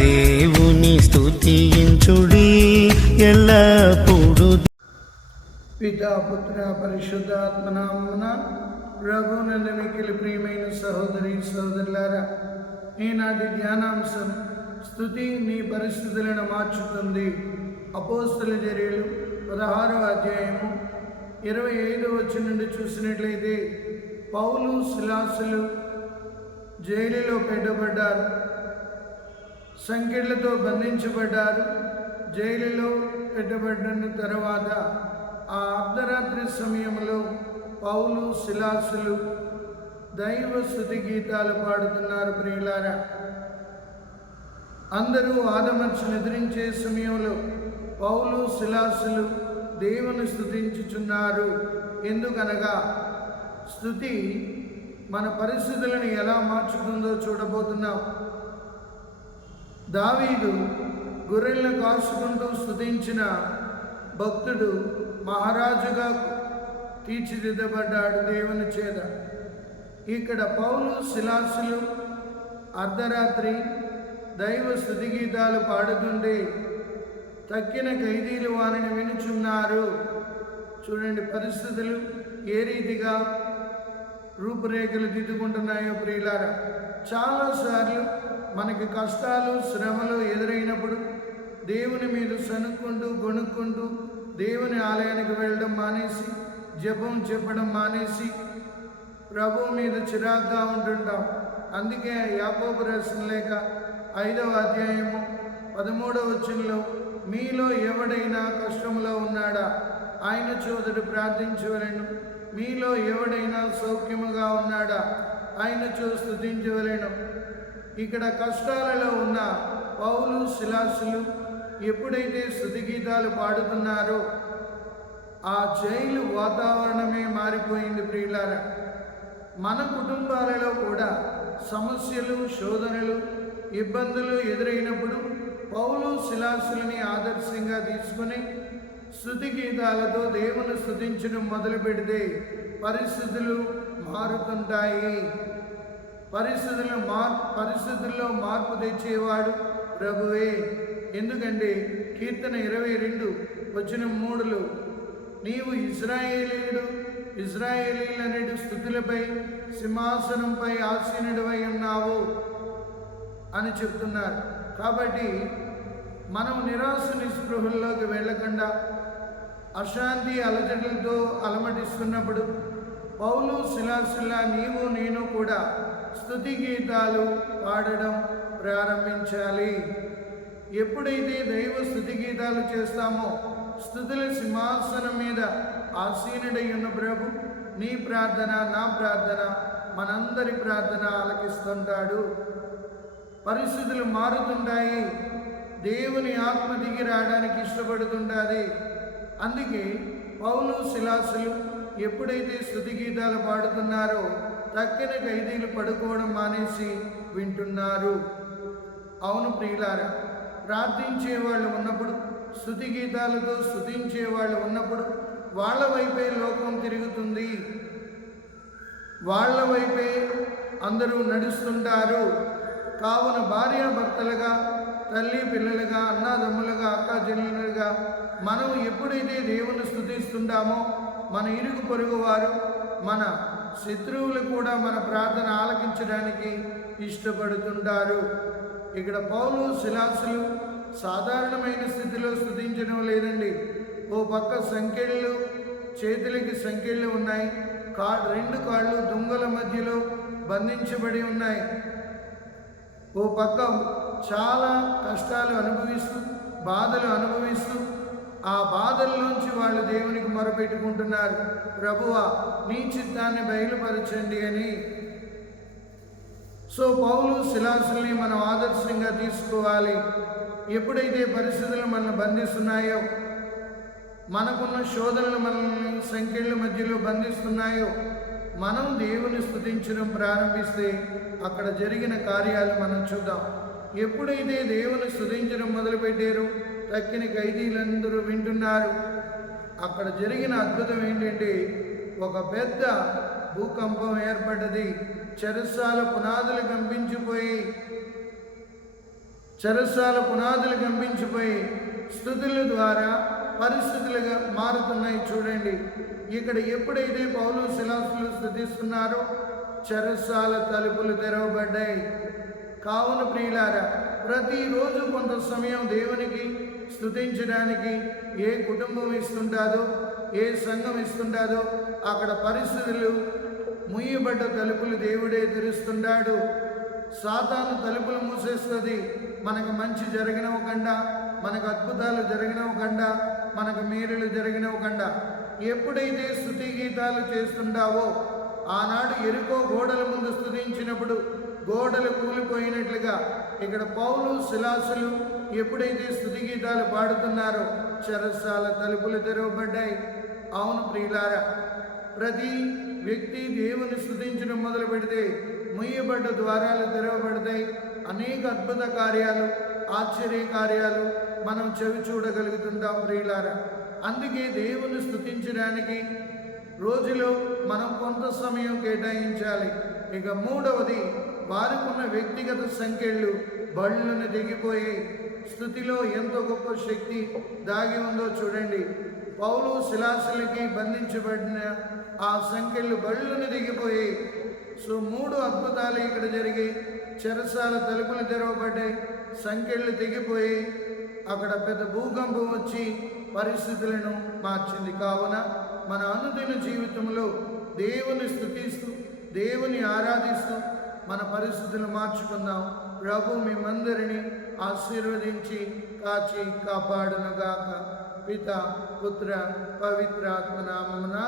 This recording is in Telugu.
దేవుని స్థుతించుడి ఎల్లప్పుడు. పితా పుత్ర ప్రభునందు మిక్కిలి ప్రియమైన సహోదరి సహోదరులారా ఈనాటి ధ్యానాంశం స్థుతి నీ పరిస్థితులను మార్చుతుంది. అపోస్తుల చర్యలు పదహారవ అధ్యాయము ఇరవై ఐదు వచ్చి నుండి చూసినట్లయితే పౌలు శిలాసులు జైలులో పెట్టబడ్డారు. సంఖ్యలతో బంధించబడ్డారు. జైలులో పెట్టబడిన తర్వాత ఆ అర్ధరాత్రి సమయంలో పౌలు శిలాసులు దైవ శృతి గీతాలు పాడుతున్నారు ప్రియులారా. అందరూ ఆదమర్చి నిద్రించే సమయంలో పౌలు శిలాసులు దేవుని స్థుతించుచున్నారు. ఎందుకనగా స్థుతి మన పరిస్థితులను ఎలా మార్చుతుందో చూడబోతున్నాం. దావీదు గొర్రెలను కాసుకుంటూ స్తుతించిన భక్తుడు మహారాజుగా తీర్చిదిద్దబడ్డాడు దేవుని చేత. ఇక్కడ పౌలు శిలాసులు అర్ధరాత్రి దైవ స్థుతి గీతాలు పాడుతుంటే తక్కిన ఖైదీలు వారిని వినుచున్నారు. చూడండి పరిస్థితులు ఏ రీతిగా రూపురేఖలు దిద్దుకుంటున్నాయో ప్రియులారా. చాలాసార్లు మనకి కష్టాలు శ్రమలు ఎదురైనప్పుడు దేవుని మీద సనుక్కుంటూ కొనుక్కుంటూ దేవుని ఆలయానికి వెళ్ళడం మానేసి జపం చెప్పడం మానేసి ప్రభు మీద చిరాగ్గా ఉంటుంటాం. అందుకే యాకోబు రాసిన లేక ఐదవ అధ్యాయము పదమూడవ వచనంలో మీలో ఎవడైనా కష్టంలో ఉన్నాడా? ఆయన చోదడు ప్రార్థించవలేను. మీలో ఎవడైనా సౌఖ్యముగా ఉన్నాడా? ఆయన చూ దించవలేను ఇక్కడ కష్టాలలో ఉన్న పౌలు శిలాసులు ఎప్పుడైతే స్థుతి గీతాలు పాడుతున్నారో ఆ జైలు వాతావరణమే మారిపోయింది ప్రియులార. మన కుటుంబాలలో కూడా సమస్యలు శోధనలు ఇబ్బందులు ఎదురైనప్పుడు పౌలు శిలాసులని ఆదర్శంగా తీసుకుని స్థుతి గీతాలతో దేవుని స్థుతించడం మొదలు పెడితే పరిస్థితులు మారుతుంటాయి. పరిస్థితుల్లో మార్ పరిస్థితుల్లో మార్పు తెచ్చేవాడు ప్రభువే. ఎందుకంటే కీర్తన ఇరవై రెండు వచ్చిన మూడులో నీవు ఇజ్రాయేలీయుడు ఇజ్రాయేలీలనేడు స్థుతులపై సింహాసనంపై ఆసీనుడివై ఉన్నావు అని చెప్తున్నారు. కాబట్టి మనం నిరాశ నిస్పృహల్లోకి వెళ్ళకుండా అశాంతి అలజడులతో అలమటిస్తున్నప్పుడు పౌలు శిలాశిలా నీవు నేను కూడా స్థుతి గీతాలు పాడడం ప్రారంభించాలి. ఎప్పుడైతే దైవ స్థుతి గీతాలు చేస్తామో స్థుతుల సింహాసనం మీద ఆసీనుడై ఉన్న ప్రభు నీ ప్రార్థన నా ప్రార్థన మనందరి ప్రార్థన ఆలకిస్తుంటాడు. పరిస్థితులు మారుతుంటాయి. దేవుని ఆత్మ దిగి రావడానికి ఇష్టపడుతుంటుంది. అందుకే పౌలు శిలాసులు ఎప్పుడైతే స్థుతి గీతాలు పాడుతున్నారో తక్కిన ఖైదీలు పడుకోవడం మానేసి వింటున్నారు. అవును ప్రియులారా ప్రార్థించే వాళ్ళు ఉన్నప్పుడు స్థుతి గీతాలతో స్థుతించే వాళ్ళు ఉన్నప్పుడు వాళ్ళ వైపే లోకం తిరుగుతుంది. వాళ్ళ వైపే అందరూ నడుస్తుంటారు. కావున భార్య భర్తలుగా తల్లి పిల్లలుగా అన్నాదమ్ములుగా అక్క చెల్లెలుగా మనం ఎప్పుడైతే దేవుని స్థుతిస్తుంటామో మన ఇరుగు పొరుగు వారు మన శత్రువులు కూడా మన ప్రార్థన ఆలకించడానికి ఇష్టపడుతుంటారు. ఇక్కడ పౌలు శిలాసులు సాధారణమైన స్థితిలో స్థుతించడం లేదండి. ఓ పక్క సంఖ్యలు చేతులకి సంఖ్యలు ఉన్నాయి. కా రెండు కాళ్ళు దుంగల మధ్యలో బంధించబడి ఉన్నాయి. ఓ పక్క చాలా కష్టాలు అనుభవిస్తూ బాధలు అనుభవిస్తూ ఆ బాధల నుంచి వాళ్ళు దేవునికి మొరపెట్టుకుంటున్నారు. ప్రభువ నీ చిత్తాన్ని బయలుపరచండి అని. సో పౌలు శిలాసుల్ని మనం ఆదర్శంగా తీసుకోవాలి. ఎప్పుడైతే పరిస్థితులు మనల్ని బంధిస్తున్నాయో మనకున్న శోధనలు మనల్ని సంఖ్యల మధ్యలో బంధిస్తున్నాయో మనం దేవుని స్థుతించడం ప్రారంభిస్తే అక్కడ జరిగిన కార్యాలు మనం చూద్దాం. ఎప్పుడైతే దేవుని స్థుతించడం మొదలుపెట్టారు తక్కిన ఖైదీలందరూ వింటున్నారు. అక్కడ జరిగిన అద్భుతం ఏంటంటే ఒక పెద్ద భూకంపం ఏర్పడ్డది. చరస్సాల పునాదులు కంపించిపోయి చరస్సాల పునాదులు కంపించిపోయి స్థుతుల ద్వారా పరిస్థితులుగా మారుతున్నాయి చూడండి. ఇక్కడ ఎప్పుడైతే పౌలు శిలాసులు స్థుతిస్తున్నారో చరస్సాల తలుపులు తెరవబడ్డాయి. కావున ప్రియులారా ప్రతిరోజు కొంత సమయం దేవునికి స్థుతించడానికి ఏ కుటుంబం ఇస్తుంటాదో ఏ సంఘం ఇస్తుంటాదో అక్కడ పరిస్థితులు ముయ్యబడ్డ తలుపులు దేవుడే తెరుస్తున్నాడు సాతాను తలుపులు మూసేస్తుంది. మనకు మంచి జరగనివ్వకుండా మనకు అద్భుతాలు జరగనివ్వకుండా మనకు మేలులు జరగనివ్వకుండా ఎప్పుడైతే స్థుతి గీతాలు చేస్తుంటావో ఆనాడు ఎరుకో గోడల ముందు స్థుతించినప్పుడు గోడలు కూలిపోయినట్లుగా ఇక్కడ పౌలు శిలాసులు ఎప్పుడైతే స్థుతి గీతాలు పాడుతున్నారో చెరసాల తలుపులు తెరవబడ్డాయి. అవును ప్రియులారా ప్రతి వ్యక్తి దేవుని స్థుతించడం మొదలు పెడితే ముయ్యబడ్డ ద్వారాలు తెరవబడతాయి. అనేక అద్భుత కార్యాలు ఆశ్చర్య కార్యాలు మనం చెవి చూడగలుగుతుంటాం ప్రియులారా. అందుకే దేవుని స్థుతించడానికి రోజులో మనం కొంత సమయం కేటాయించాలి. ఇక మూడవది వారికి ఉన్న వ్యక్తిగత సంఖ్యలు బళ్ళును దిగిపోయి స్థుతిలో ఎంత గొప్ప శక్తి దాగి ఉందో చూడండి. పౌలు శిలాసులకి బంధించబడిన ఆ సంఖ్యలు బళ్ళును దిగిపోయి సో మూడు అద్భుతాలు ఇక్కడ జరిగి చెరసాల తలుపులు తెరవబడ్డాయి. సంఖ్యలు తెగిపోయి అక్కడ పెద్ద భూకంపం వచ్చి పరిస్థితులను మార్చింది. కావున మన అనుదిన జీవితంలో దేవుని స్థుతిస్తూ దేవుని ఆరాధిస్తూ మన పరిస్థితులు మార్చుకుందాం. ప్రభు మేమందరినీ ఆశీర్వదించి కాచి కాపాడునుగాక. పిత పుత్ర పవిత్రాత్మ నామమున